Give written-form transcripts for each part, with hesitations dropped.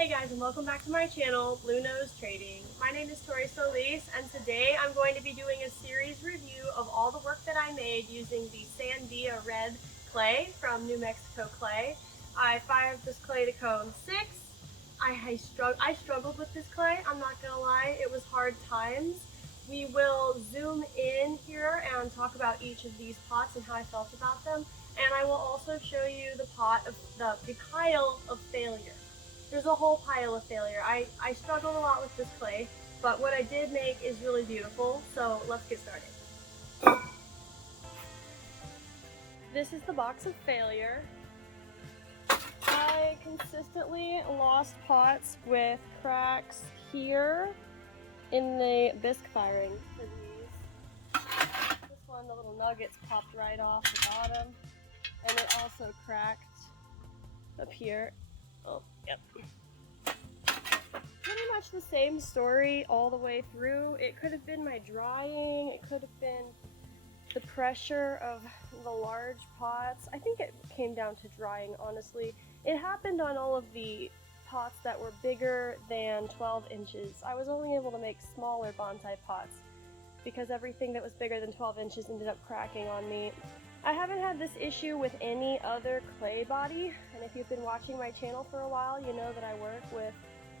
Hey guys, and welcome back to my channel, Blue Nose Trading. My name is Tori Solis, and today I'm going to be doing a series review of all the work that I made using the Sandia red clay from New Mexico Clay. I fired this clay to cone 6. I struggled with this clay, I'm not gonna lie, it was hard times. We will zoom in here and talk about each of these pots and how I felt about them, and I will also show you the pile of failure. There's a whole pile of failure. I struggled a lot with this clay, but what I did make is really beautiful, so let's get started. This is the box of failure. I consistently lost pots with cracks here in the bisque firing for these. This one, the little nuggets popped right off the bottom, and it also cracked up here. Oh, yep. Pretty much the same story all the way through. It could have been my drying, it could have been the pressure of the large pots. I think it came down to drying, honestly. It happened on all of the pots that were bigger than 12 inches. I was only able to make smaller bonsai pots because everything that was bigger than 12 inches ended up cracking on me. I haven't had this issue with any other clay body, and if you've been watching my channel for a while, you know that I work with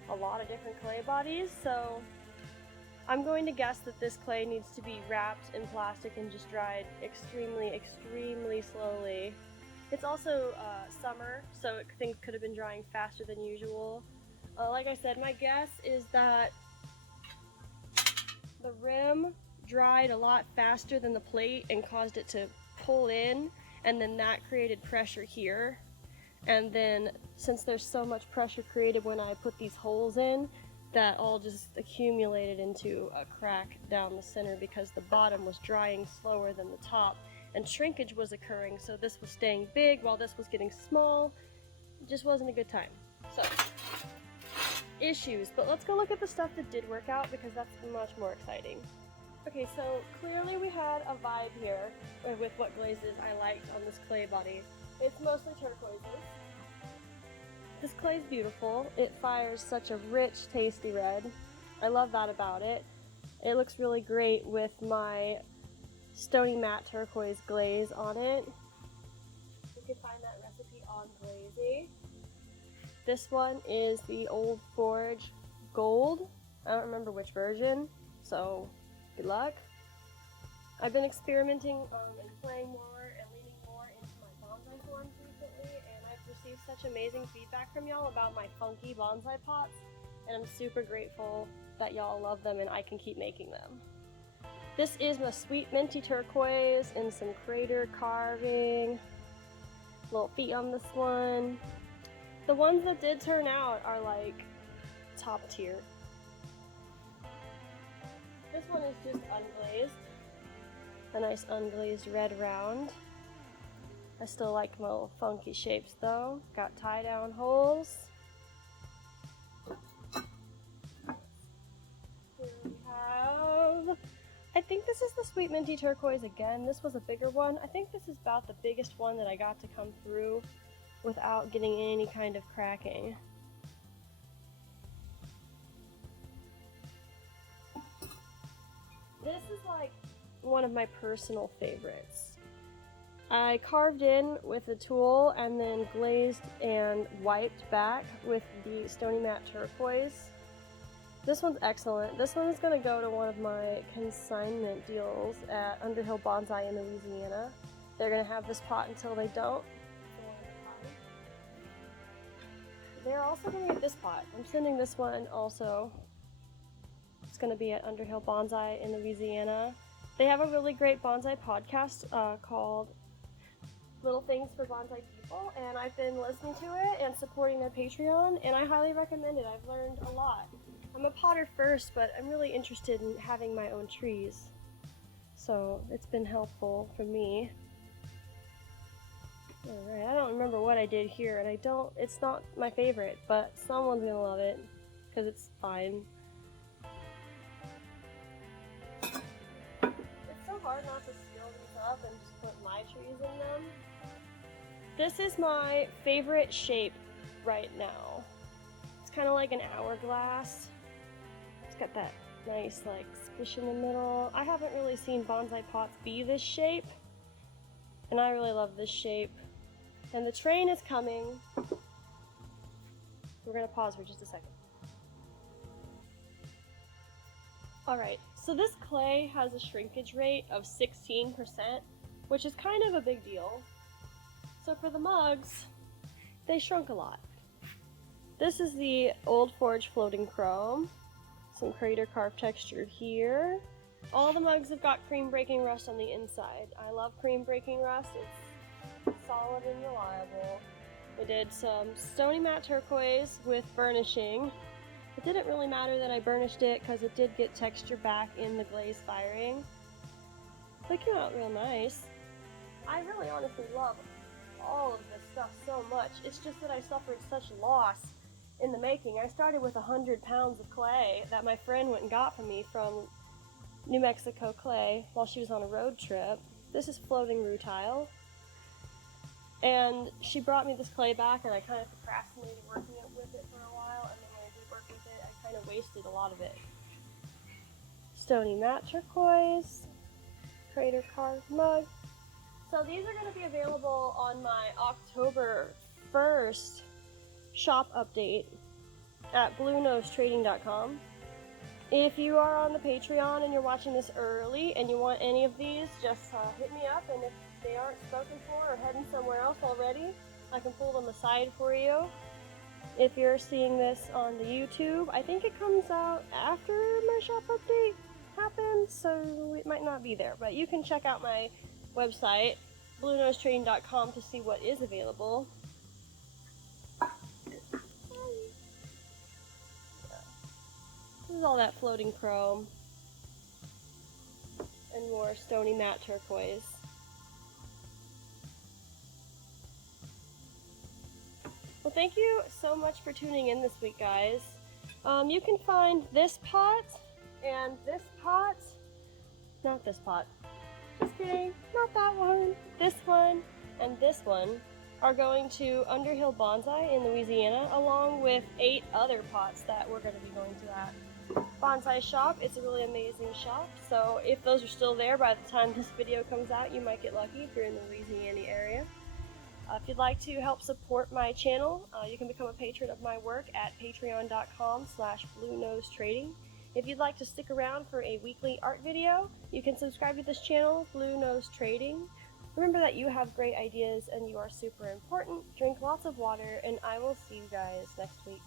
a lot of different clay bodies, so I'm going to guess that this clay needs to be wrapped in plastic and just dried extremely slowly. It's also summer, so things could have been drying faster than usual. Like I said, my guess is that the rim dried a lot faster than the plate and caused it to pull in, and then that created pressure here. And then since there's so much pressure created when I put these holes in, that all just accumulated into a crack down the center because the bottom was drying slower than the top, and shrinkage was occurring, so this was staying big while this was getting small. It just wasn't a good time. So, issues, but let's go look at the stuff that did work out because that's much more exciting. Okay, so clearly we had a vibe here with what glazes I liked on this clay body. It's mostly turquoises. This clay is beautiful. It fires such a rich, tasty red. I love that about it. It looks really great with my stony matte turquoise glaze on it. You can find that recipe on Glazy. This one is the Old Forge Gold. I don't remember which version, so good luck. I've been experimenting and playing more and leaning more into my bonsai forms recently, and I've received such amazing feedback from y'all about my funky bonsai pots, and I'm super grateful that y'all love them and I can keep making them. This is my sweet minty turquoise and some crater carving. Little feet on this one. The ones that did turn out are like top tier. This one is just unglazed. A nice unglazed red round. I still like my little funky shapes though. Got tie down holes. Here we have, I think this is the sweet minty turquoise again. This was a bigger one. I think this is about the biggest one that I got to come through without getting any kind of cracking. This is like one of my personal favorites. I carved in with a tool and then glazed and wiped back with the stony matte turquoise. This one's excellent. This one is going to go to one of my consignment deals at Underhill Bonsai in Louisiana. They're going to have this pot until they don't. They're also going to get this pot. I'm sending this one also. It's going to be at Underhill Bonsai in Louisiana. They have a really great bonsai podcast called Little Things for Bonsai People, and I've been listening to it and supporting their Patreon, and I highly recommend it. I've learned a lot. I'm a potter first, but I'm really interested in having my own trees, so it's been helpful for me. Alright, I don't remember what I did here, and it's not my favorite, but someone's gonna love it, because it's fine. It's so hard not to seal these up and just put my trees in them. This is my favorite shape right now. It's kind of like an hourglass. It's got that nice like squish in the middle. I haven't really seen bonsai pots be this shape, and I really love this shape. And the train is coming. We're gonna pause for just a second. Alright, so this clay has a shrinkage rate of 16%, which is kind of a big deal. So for the mugs, they shrunk a lot. This is the Old Forge Floating Chrome. Some crater carved texture here. All the mugs have got cream breaking rust on the inside. I love cream breaking rust. It's solid and reliable. We did some stony matte turquoise with burnishing. It didn't really matter that I burnished it because it did get texture back in the glaze firing. They came out real nice. I really honestly love all of this stuff so much. It's just that I suffered such loss in the making. I started with 100 pounds of clay that my friend went and got for me from New Mexico clay while she was on a road trip. This is floating rutile. And she brought me this clay back, and I kind of procrastinated working with it for a while, and then when I did work with it, I kind of wasted a lot of it. Stony matte turquoise, crater carved mug. So these are going to be available on my October 1st shop update at bluenosetrading.com. If you are on the Patreon and you're watching this early and you want any of these, just hit me up, and if they aren't spoken for or heading somewhere else already, I can pull them aside for you. If you're seeing this on the YouTube, I think it comes out after my shop update happens, so it might not be there, but you can check out my website, bluenosetrading.com, to see what is available. This is all that floating chrome and more stony matte turquoise. Well, thank you so much for tuning in this week, guys. You can find this pot and this pot, not this pot, just kidding, not that one. This one and this one are going to Underhill Bonsai in Louisiana, along with 8 other pots that we're going to be going to that bonsai shop. It's a really amazing shop, so if those are still there by the time this video comes out, you might get lucky if you're in the Louisiana area. If you'd like to help support my channel, you can become a patron of my work at patreon.com/bluenosetrading. If you'd like to stick around for a weekly art video, you can subscribe to this channel, Blue Nose Trading. Remember that you have great ideas and you are super important. Drink lots of water, and I will see you guys next week.